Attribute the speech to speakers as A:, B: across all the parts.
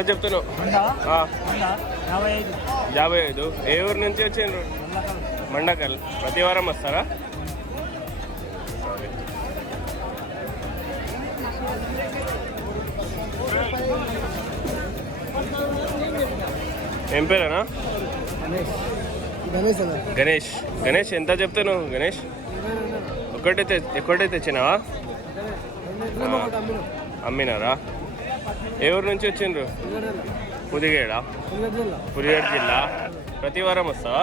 A: ఎంత చెప్తున్నావు?
B: యాభై ఐదు.
A: ఏ ఊరు నుంచి వచ్చిండ్రు? మండకల్. ప్రతి వారం వస్తారా? ఏం పేరేనా?
B: గణేష్. గణేష్
A: ఎంత చెప్తాను గణేష్? ఒకటి తె ఒకటి తెచ్చినావా? అమ్మినారా? ఏ ఊరు నుంచి వచ్చిండ్రు? పుదిగేడ పులిగేడు జిల్లా. ప్రతి వారం వస్తావా?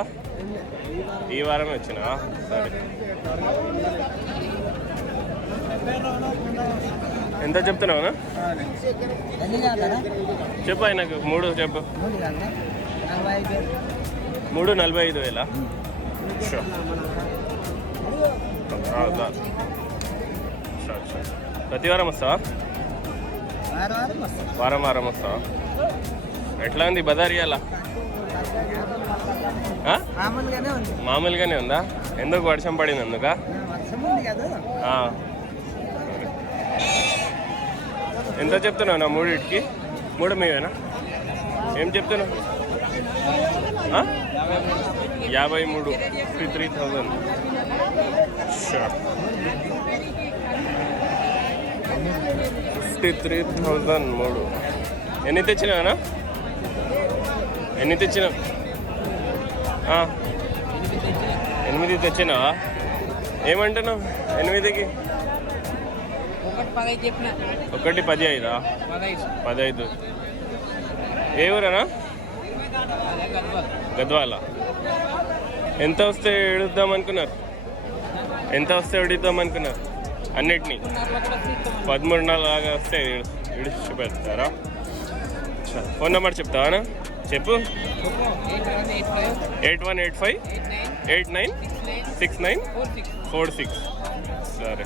A: ఈ వారం వచ్చినా? సరే. ఎంత చెప్తున్నావునా చెప్పు ఆయనకు మూడు చెప్పు.
B: మూడు నలభై ఐదు
A: వేల? ప్రతి వారం వస్తావా?
B: వారం వారం వస్తాం
A: వారం వారం వస్తావా? ఎట్లా ఉంది బజార్ ఇవాళ?
B: మామూలుగానే ఉంది.
A: ఎందుకు వర్షం పడింది అందుక? ఎంత చెప్తున్నావు నా మూడింటికి? మూడు మీవేనా ఏం చెప్తున్నావు? యాభై మూడు. Fifty three thousand sure fifty three thousand మూడు. ఎన్ని తెచ్చినానా ఎన్ని తెచ్చినావు? ఆ. ఎనిమిది తెచ్చినావా? ఏమంటున్నావు? ఎనిమిదికి?
B: ఒకటి
A: పది ఐదా
B: పదహైదు?
A: ఏ ఊరనా? గద్వాల. ఎంత వస్తే ఎడుద్దాం అనుకున్నారు? ఎంత వస్తే ఎడుద్దాం అనుకున్నారు? అన్నిటినీ. పదమూడు నాలుగు లాగా వస్తే ఇడిచి పెడతారా అచ్చా. ఫోన్ నెంబర్ చెప్తావా చెప్పు. Eight one
B: eight five
A: eight nine
B: six nine
A: four six. సరే.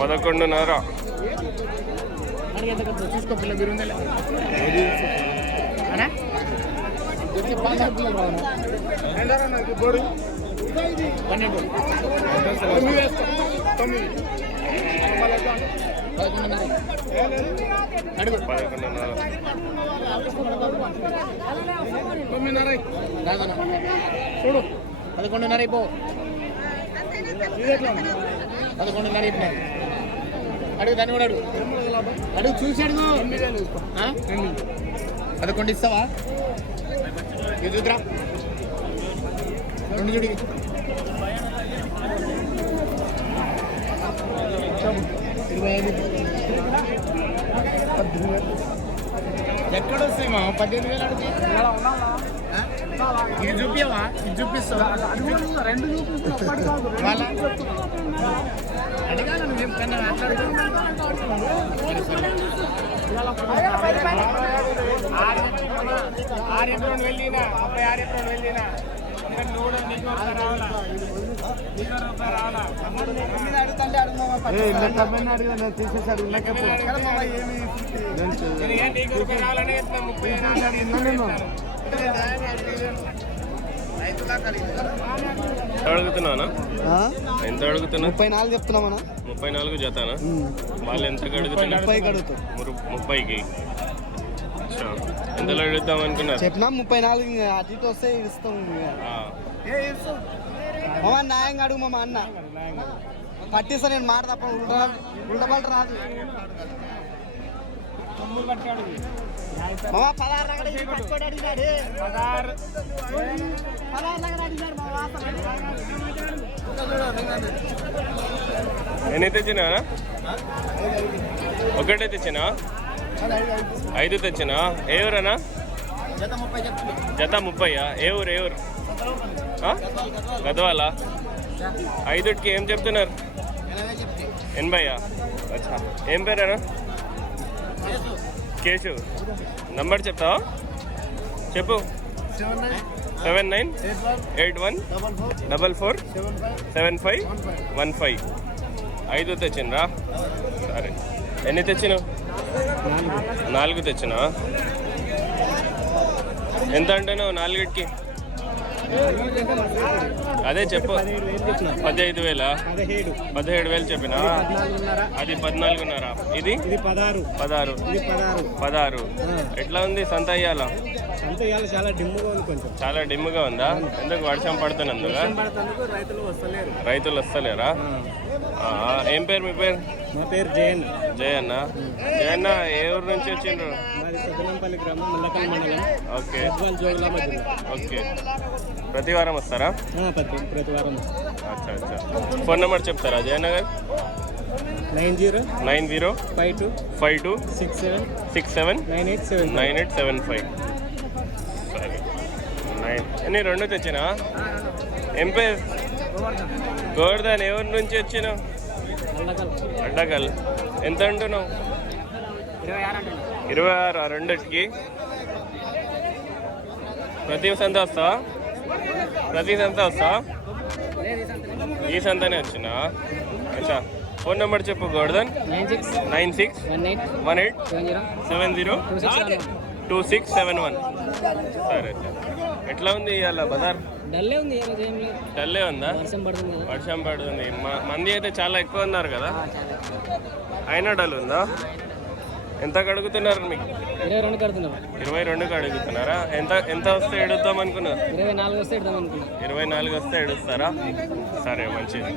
A: పదకొండున్నర.
B: చూసుకో పన్నెండు అడుగు తొమ్మిదిన్నర చూడు పదకొండున్నర అయిపో. పదకొండున్నర అయిపోయినాయి అడుగు దాన్ని కూడా అడుగు అడుగు చూసి అడుగు పదకొండు ఇస్తావా? ఇది చూద్దురా రెండు చూడు. ఎక్కడ వస్తాయి మా పద్దెనిమిది వేలు అడిగి. ఇది చూపియవా ఇది చూపిస్తావా? రెండు చూపిస్తావు వాళ్ళ అడగాల నువ్వేం కన్నా మాట్లాడుతూ ఆరు ఎప్పుడు వెళ్ళినా? అబ్బాయి ఆరు ఎప్పుడు వెళ్ళినా? ముప్పై
A: అడుగుతున్నానా? ఎంత అడుగుతున్నా?
C: ముప్పై నాలుగు చెప్తున్నామన్నా
A: ముప్పై నాలుగు జతానా? వాళ్ళు ఎంత అడుగుతున్నారు?
C: ముప్పైకి
A: ఎంతలో అడుగుదాం అనుకున్నారు?
C: చెప్పినా ముప్పై నాలుగు అటు ఇటు వస్తే ఇస్తాం మామ న్యాయంగా అడుగు మామ అన్న. పట్టిస్తా నేను మాట తప్ప ఉల్టా రాదు. మామ పదహారు అడిగినాడు. పదహారు. అడిగినాడు
A: ఎన్ని తెచ్చినా ఒకటే తెచ్చినా? ఐదు తెచ్చినా? ఏ ఊరనా
C: జత
A: ముప్పయ్యా ఏ ఊరు ఏ ఊరు? గద్వాల ఐదుటికి ఏం చెప్తున్నారు?
C: ఎనభై చెప్తే.
A: ఎనభైయా? అచ్చా. ఏం పేరేనా కేశు. నంబర్ చెప్తావా? చెప్పు. Seven nine.
C: Eight one.
A: Double four.
C: Seven five.
A: One five. ఐదు తెచ్చినరా సరే. ఎన్ని తెచ్చినావు? నాలుగు. తెచ్చినా? ఎంత అంటున్నావు నాలుగిటికి అదే చెప్పు.
B: పదిహేడు వేలు? చెప్పిన
A: పదిహేను వేల
B: పదిహేడు
A: వేలు చెప్పిన అది పద్నాలుగున్నర. ఇది?
B: పదహారు.
A: పదహారు.
B: పదహారు.
A: ఎట్లా ఉంది సంత అయ్యాల
B: చాలా డిమ్ముగా ఉంది కొంచెం.
A: చాలా డిమ్గా ఉందా? ఎందుకు వర్షం పడుతున్నందుగా
B: రైతులు వస్తలేరు.
A: రైతులు వస్తలేరా? ఏం పేరు మీ పేరు?
B: మా పేరు జయన్
A: జయన్న. జయన్న ఏ ఊరు నుంచి వచ్చిండ్రు?
B: మాది సద్దనంపల్లి గ్రామం ముల్లకల్ మండలం.
A: ఓకే. ఓకే. ప్రతి వారం వస్తారా?
B: ఆ, ప్రతి ప్రతి వారం
A: అచ్చా అచ్చా. ఫోన్ నెంబర్ చెప్తారా జయన్న గారు? Nine zero
B: nine zero
A: five two
B: five two
A: six seven
B: six seven nine
A: eight seven nine eight seven five. Nine రెండు తెచ్చినా? ఏం పేరు? గోవర్ధన్ ఎవరి నుంచి వచ్చినావు? అడ్డకల్ ఎంత అంటున్నావు? ఇరవై ఆరు ఆ రెండిటికి. ప్రతి సంత వస్తావా ప్రతి సంత వస్తావా ఈ సంతనే వచ్చినా? అచ్చా. ఫోన్ నెంబర్ చెప్పు Govardhan.
B: Nine six.
A: One eight.
B: One eight.
A: Seven zero.
B: Two six seven one.
A: Two six seven one. సరే సరే. ఎట్లా ఉంది ఇవాళ బజార్?
B: డల్లే ఉంది ఏం లేదు.
A: డల్లే ఉందా?
B: వర్షం పడుతుంది. కదా.
A: వర్షం పడుతుంది. మ- మంది అయితే చాలా ఎక్కువ ఉన్నారు కదా? అయినా డల్ ఉందా? ఎంత కడుగుతున్నారు మీకు?
B: ఇరవై రెండు కడుతున్నాం
A: ఇరవై రెండుకి అడుగుతున్నారా ఎంత ఎంత వస్తే ఎడుద్దాం అనుకున్నారు?
B: ఇరవై నాలుగు వస్తే అనుకున్నాం.
A: ఇరవై నాలుగు వస్తే ఎడుస్తారా సరే మంచిది.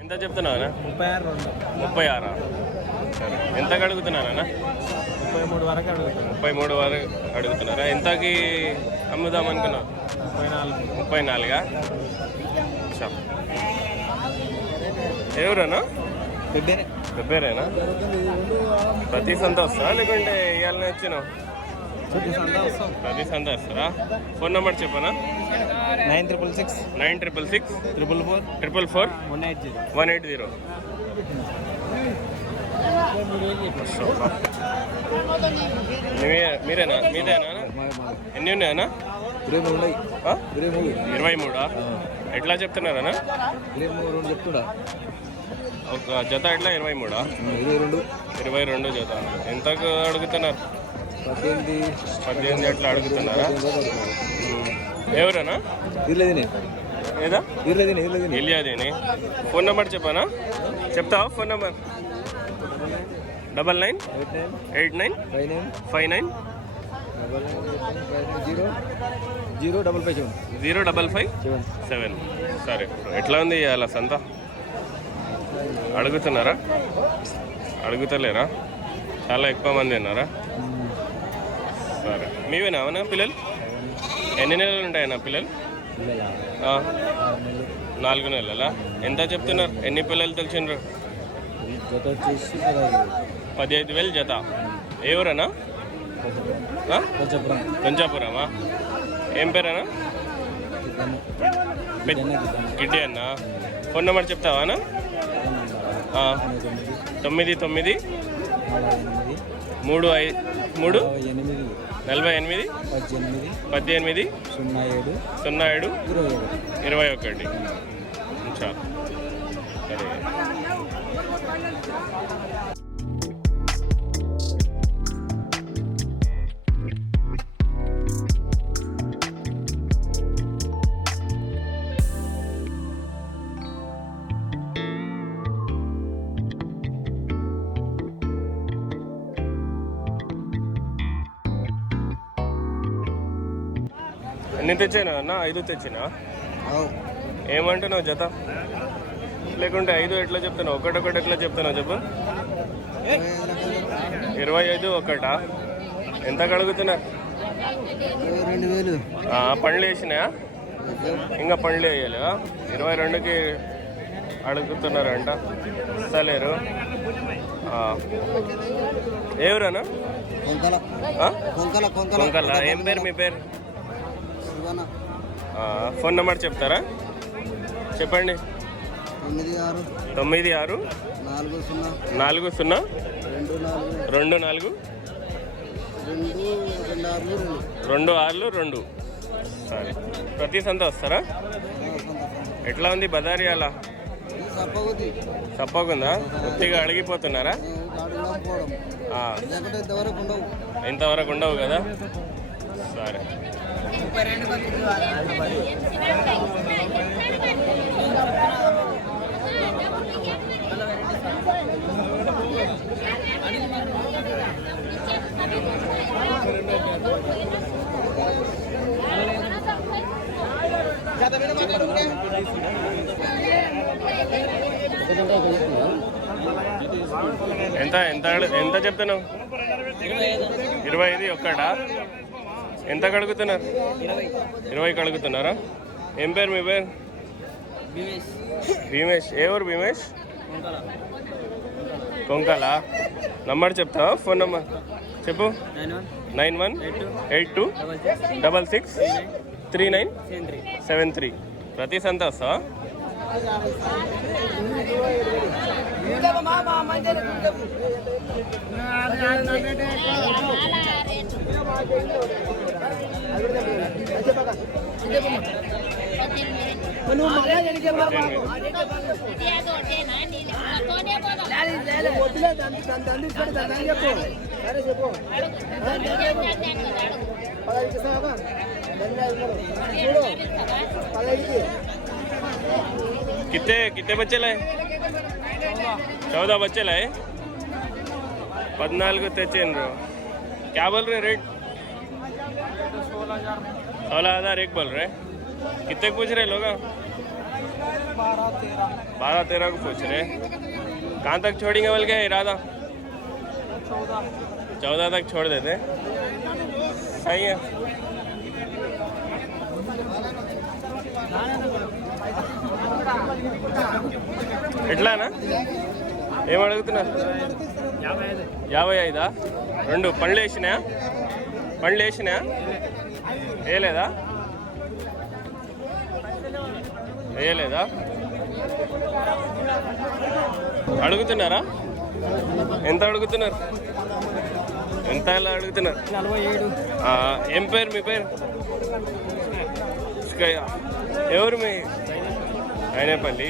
A: ఎంత చెప్తున్నావా
B: ముప్పై ఆరు
A: ముప్పై ఆరా? సరే. ఎంత అడుగుతున్నారా
B: ముప్పై మూడు వరకు అడుగుతాం
A: ముప్పై మూడు వరకు అడుగుతున్నారా? ఎంతకి అమ్ముదాం అనుకున్నావు?
B: ముప్పై నాలుగు.
A: ముప్పై నాలుగా?
B: పెద్దనే
A: పెబ్బేరేనా? ప్రతి సంత వస్తారా లేకుంటే ఇవాళనే వచ్చినావు? ప్రతి సంత వస్తారా? ఫోన్ నెంబర్ చెప్పనా?
B: Nine triple six.
A: Nine triple six.
B: Triple four.
A: Triple four.
B: One eight zero.
A: One eight zero. మీరే మీరేనా? మీదేనా? ఎన్ని ఉన్నాయన్నా?
C: ఇరవై మూడు
A: ఎట్లా
C: చెప్తుడా
A: ఒక జత ఎట్లా? ఇరవై మూడా?
C: ఇరవై రెండు.
A: ఇరవై రెండు జత. ఎంతకు అడుగుతున్నారు?
C: పద్దెనిమిది.
A: పద్దెనిమిది ఎట్లా అడుగుతున్నారా. ఎవరన్నా? ఏదా? ఇలియాదేని. ఫోన్ నెంబర్ చెప్పానా? చెప్తావా phone number?
C: Double nine?
A: Eight nine.
C: Eight nine? Five nine five nine zero. Zero double five seven.
A: Zero double five
C: seven.
A: Seven. సరే ఎట్లా ఉంది ఇవాళ సంత? అడుగుతున్నారా? అడుగుతలేరా? చాలా ఎక్కువ మంది ఉన్నారా? సరే. మీవేనా అవునా పిల్లలు? ఎన్ని నెలలు ఉంటాయన్నా పిల్లలు? నాలుగు నెలలా? ఎంత చెప్తున్నారు? ఎన్ని పిల్లలు
C: పదహైదు
A: పదిహేను వేలు జత. ఏ?
C: కొంచెం
A: కొంచాపురమా? ఏం పేరేనా గిడ్డి అన్న ఫోన్ నెంబర్ చెప్తావా అన్న? తొమ్మిది తొమ్మిది. మూడు ఐ మూడు.
C: ఎనిమిది
A: నలభై ఎనిమిది.
C: పద్దెనిమిది.
A: పద్దెనిమిది
C: సున్నా ఏడు.
A: సున్నా ఏడు.
C: ఇరవై ఏడు
A: ఇరవై ఒకటి. చాలు ఎన్ని తెచ్చాను? అన్న ఐదు తెచ్చినా? ఏమంటున్నావు జత? లేకుంటే ఐదు ఎట్లా చెప్తున్నావు? ఒకటొకటి ఎట్లా చెప్తున్నావు చెప్పు. ఇరవై ఐదు ఒకటా? ఎంత ఆ, పండ్లు వేసినాయా? ఇంకా పండ్లు వేయలేదా? ఇరవై రెండుకి అడుగుతున్నారంట. ఇస్తలేరు ఆ. ఎవరన్నా
C: కొంకల.
A: ఏం పేరు మీ పేరు? ఫోన్ నెంబర్ చెప్తారా? చెప్పండి.
C: తొమ్మిది ఆరు నాలుగు సున్నా రెండు నాలుగు
A: రెండు ఆరులు రెండు. సరే. ప్రతి సంత వస్తారా? ఎట్లా ఉంది బజారి అలా తప్పకుండా కొద్దిగా అడిగిపోతున్నారా?
C: ఇంతవరకు ఉండవు.
A: ఇంతవరకు ఎంత ఎంత ఎంత చెప్తున్నావు? ఇరవై ఐదు ఒక్కడా? ఎంత కడుగుతున్నారు ఇరవై కడుగుతున్నారా? ఏం పేరు మీ పేరు? భీమేష్. ఏ ఊరు భీమేష్? కొంకల. నంబర్ చెప్తావా? Phone number. చెప్పు. Nine one. Eight two. Double six. Three nine. Seven three. ప్రతి సంత వస్తావా? कितने कितने बच्चे लाए चौदह बच्चे लाए పద్నాలుగు తెచ్చిండ్రు क्या बोल रहे रेट सोलह हजार एक बोल रहे कितने पूछ रहे लोग बारह तेरह को पूछ रहे कहाँ तक छोड़ेंगे बोल के इरादा चौदह तक छोड़ देते सही है ఎట్లానా ఏం అడుగుతున్నారు యాభై ఐదా రెండు పండ్లు వేసినా పండ్లు వేసినా? వేయలేదా? వేయలేదా? అడుగుతున్నారా? ఎంత అడుగుతున్నారు? ఎంత ఎలా అడుగుతున్నారు? ఏం పేరు మీ పేరు? ఎవరు మీ? అయినపల్లి